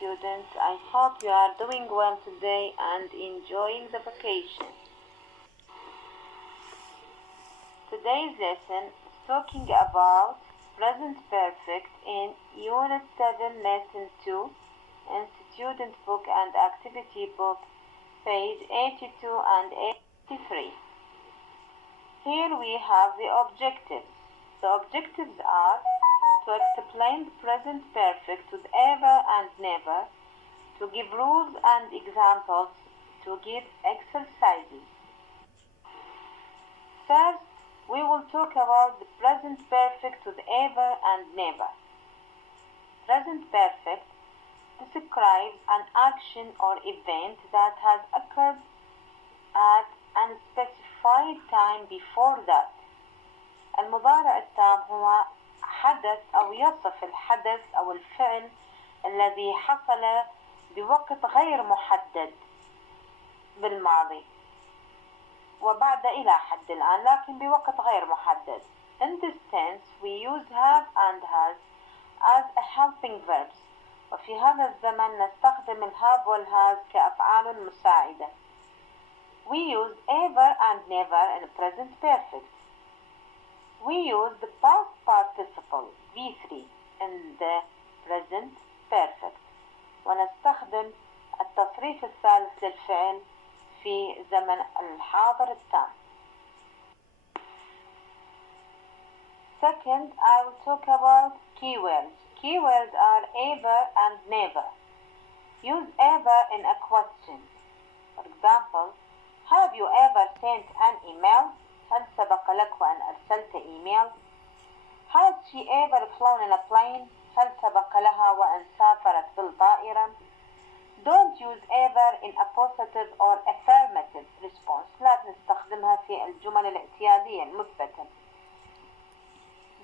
students. I hope you are doing well today and enjoying the vacation. Today's lesson is talking about present perfect in Unit 7, Lesson 2 in Student Book and Activity Book, page 82 and 83. Here we have the objectives. The objectives are to explain the present perfect with ever and never, to give rules and examples, to give exercises. First, we will talk about the present perfect with ever and never. Present perfect describes an action or event that has occurred at a specified time before that. المضارع التام هو حدث أو يصف الحدث أو الفعل الذي حصل بوقت غير محدد بالماضي وبعد إلى حد الآن لكن بوقت غير محدد. In this tense we use have and has as a helping verbs. وفي هذا الزمن نستخدم الهاف والهاز كأفعال مساعدة. We use ever and never in present perfect. We use the past participle V3 in the present perfect. ونستخدم التصريف الثالث للفعل في زمن الحاضر التام. Second, I will talk about keywords. Keywords are ever and never. Use ever in a question. For example, have you ever sent an email? هل سبق لك وأن أرسلت إيميل؟ Has she ever flown in a plane? هل سبق لها وأن سافرت بالطائرة؟ Don't use ever in a positive or affirmative response. لا نستخدمها في الجمل الاعتيادية المثبتة.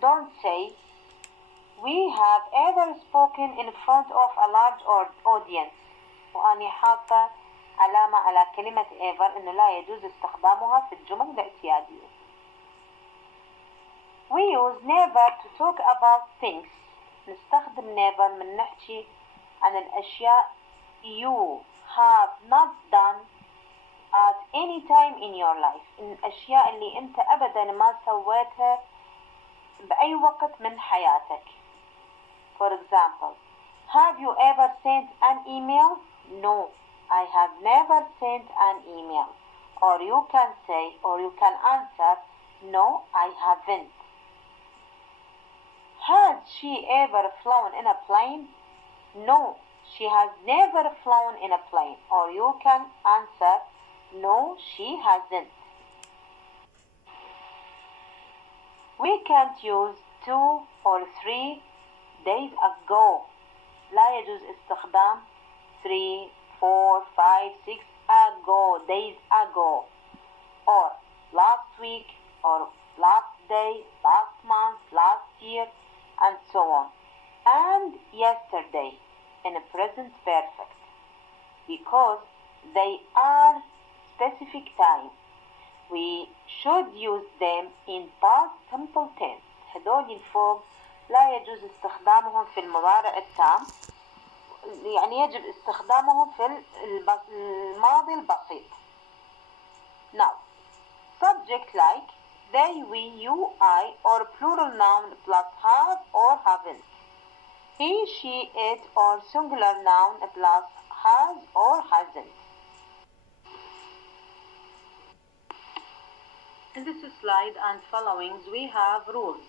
Don't say, we have ever spoken in front of a large audience. وأني حاطة علامة على كلمة ever إنه لا يجوز استخدامها في الجمل الاعتيادية. We use never to talk about things. نستخدم never من نحكي عن الأشياء you have not done at any time in your life. الأشياء اللي أنت أبدا ما سويتها بأي وقت من حياتك. For example, have you ever sent an email? No, I have never sent an email. Or you can say, or you can answer, no, I haven't. Has she ever flown in a plane? No, she has never flown in a plane. Or you can answer, no, she hasn't. We can't use 2 or 3 days ago. لا يجوز استخدام 3, 4, 5, 6 ago, days ago. Or last week, or last day, last month, last year, and so on. And yesterday in a present perfect. Because they are specific time. We should use them in past simple tense. هدول الفوق لا يجوز استخدامهم في المضارع التام. يعني يجب استخدامهم في الماضي البسيط. Now, subject like they, we, you, I, or plural noun plus have or haven't. He, she, it, or singular noun plus has or hasn't. In this slide and followings, we have rules.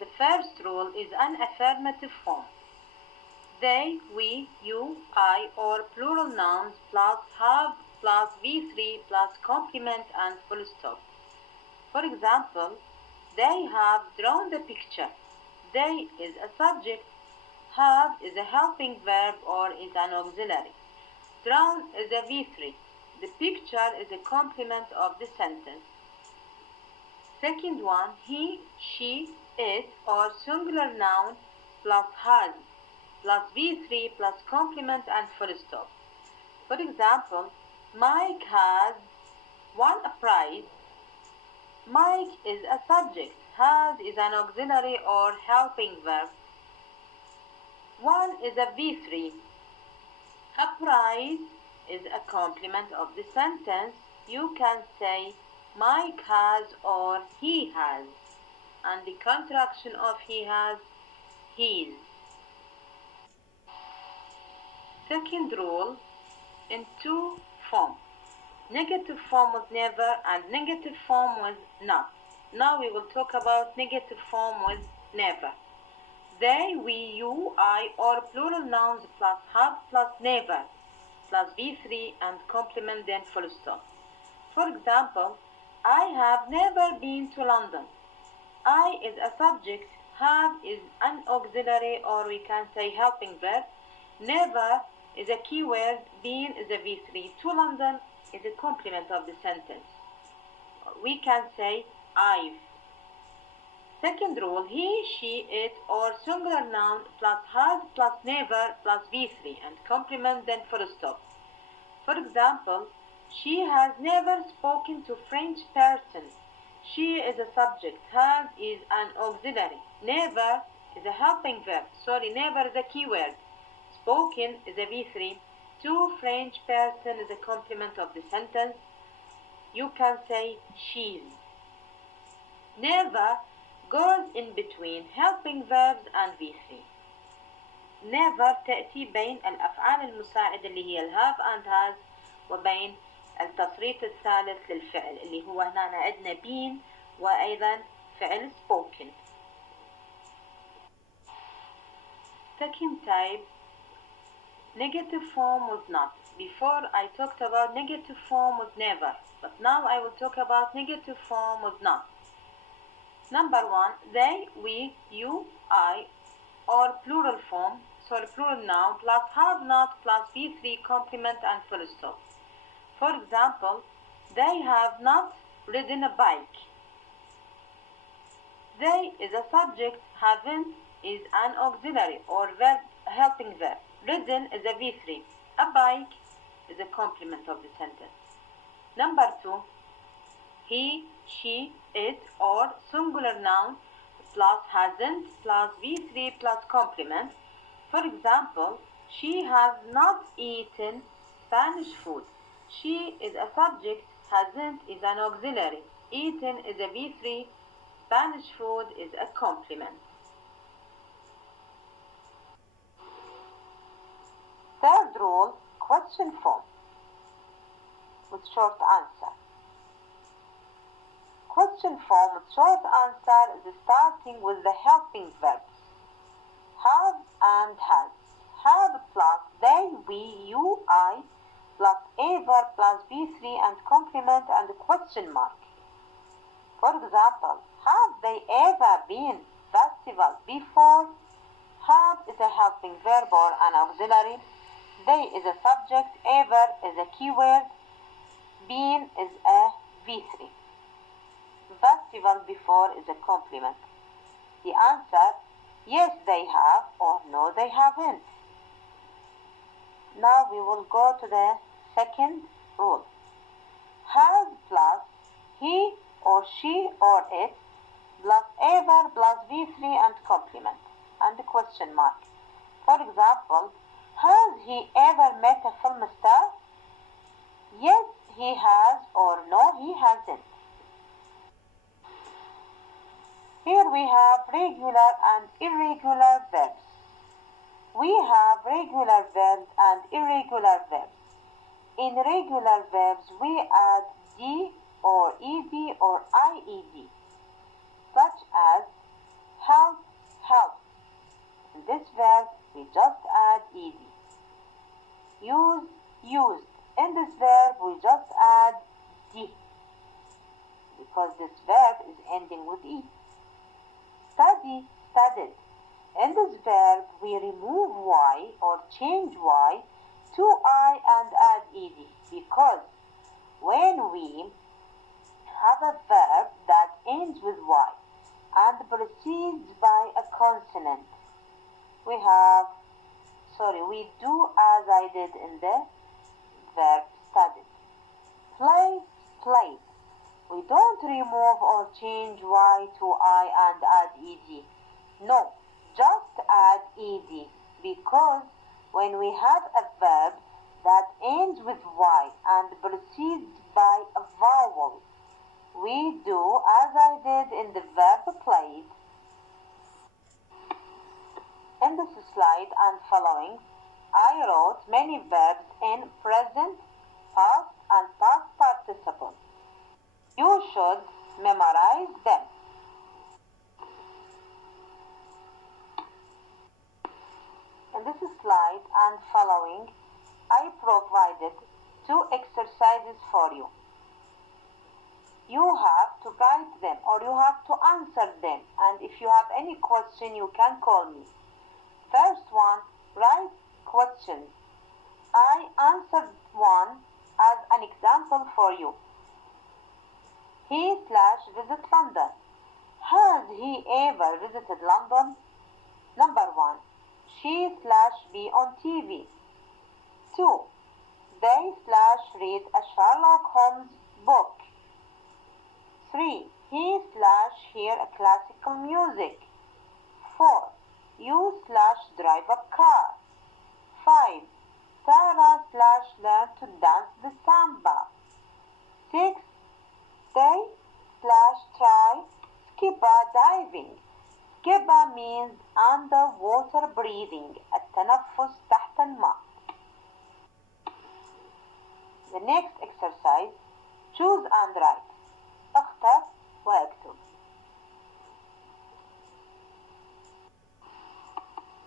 The first rule is an affirmative form. They, we, you, I, or plural nouns plus have plus V3 plus complement and full stop. For example, they have drawn the picture. They is a subject. Have is a helping verb or is an auxiliary. Drawn is a V3. The picture is a complement of the sentence. Second one, he, she, it, or singular noun plus has plus V3 plus complement and full stop. For example, Mike has won a prize. Mike is a subject. Has is an auxiliary or helping verb. One is a V3. A prize is a complement of the sentence. You can say Mike has or he has. And the contraction of he has, his. Second rule, in two forms. Negative form with never and negative form with not. Now we will talk about negative form with never. They, we, you, I, or plural nouns plus have plus never plus be3 and complement then full stop. For example, I have never been to London. I is a subject, have is an auxiliary or we can say helping verb, never is a keyword, been is a V3, to London is a complement of the sentence. We can say I've. Second rule, he, she, it, or singular noun plus has plus never plus V3 and complement then full stop. For example, she has never spoken to French person. She is a subject, has is an auxiliary, never is a helping verb, never is a keyword, spoken is a V3, to French person is a complement of the sentence. You can say she's. Never goes in between helping verbs and V3. never تأتي بين الأفعال المساعدة اللي هي الهاف and has وبين التصريف الثالث للفعل اللي هو هنا عندنا been وأيضا فعل spoken. Second type, negative form with not. Before I talked about negative form with never, but now I will talk about negative form with not. Number one, they, we, you, I, or plural form, plural noun plus have not plus V3 complement and full stop. For example, they have not ridden a bike. They is a subject, haven't is an auxiliary or verb, helping verb. Ridden is a V3. A bike is a complement of the sentence. Number two, he, she, it, or singular noun plus hasn't plus V3 plus complement. For example, she has not eaten Spanish food. She is a subject, hasn't is an auxiliary, eaten is a V3, Spanish food is a complement. Third rule, question form with short answer. Question form with short answer is starting with the helping verbs. Have and has. Have plus they, we, you, I, plus ever plus V3 and complement and question mark. For example, have they ever been festival before? Have is a helping verb or an auxiliary. They is a subject, ever is a keyword, been is a V3. Festival before is a complement. The answer, yes they have or no they haven't. Now we will go to the second rule. Has plus he or she or it plus ever plus V3 and complement and the question mark. For example, has he ever met a film star? Yes, he has or no, he hasn't. Here we have regular and irregular verbs. We have regular verbs and irregular verbs. In regular verbs, we add d or ed or ied, such as help, help. In this verb, we just add ed. Use, used. In this verb, we just add d, because this verb is ending with e. Study, studied. In this verb, we remove y or change y to I and add ed, because when we have a verb that ends with y and precedes by a consonant, we do as I did in the verb studied. Play, played. We don't remove or change y to I and add ed. No, just add ed, because when we have a verb that ends with Y and precedes by a vowel. We do as I did in the verb played. In this slide and following, I wrote many verbs in present, past, and past participle. You should memorize them. In this slide and following, I provided two exercises for you. You have to write them or you have to answer them, and if you have any question, you can call me. First one, write questions. I answered one as an example for you. He/visit London. Has he ever visited London? Number one, she/be on TV. 2. They/read a Sherlock Holmes book. 3. He/hear a classical music. 4. You/drive a car. 5. Sarah/learn to dance the samba. 6. They/try scuba diving. Scuba means underwater breathing, التنفس تحت الماء. The next exercise, choose and write. اختر واكتب.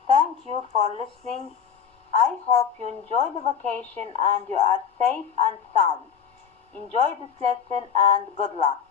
Thank you for listening. I hope you enjoy the vacation and you are safe and sound. Enjoy this lesson and good luck.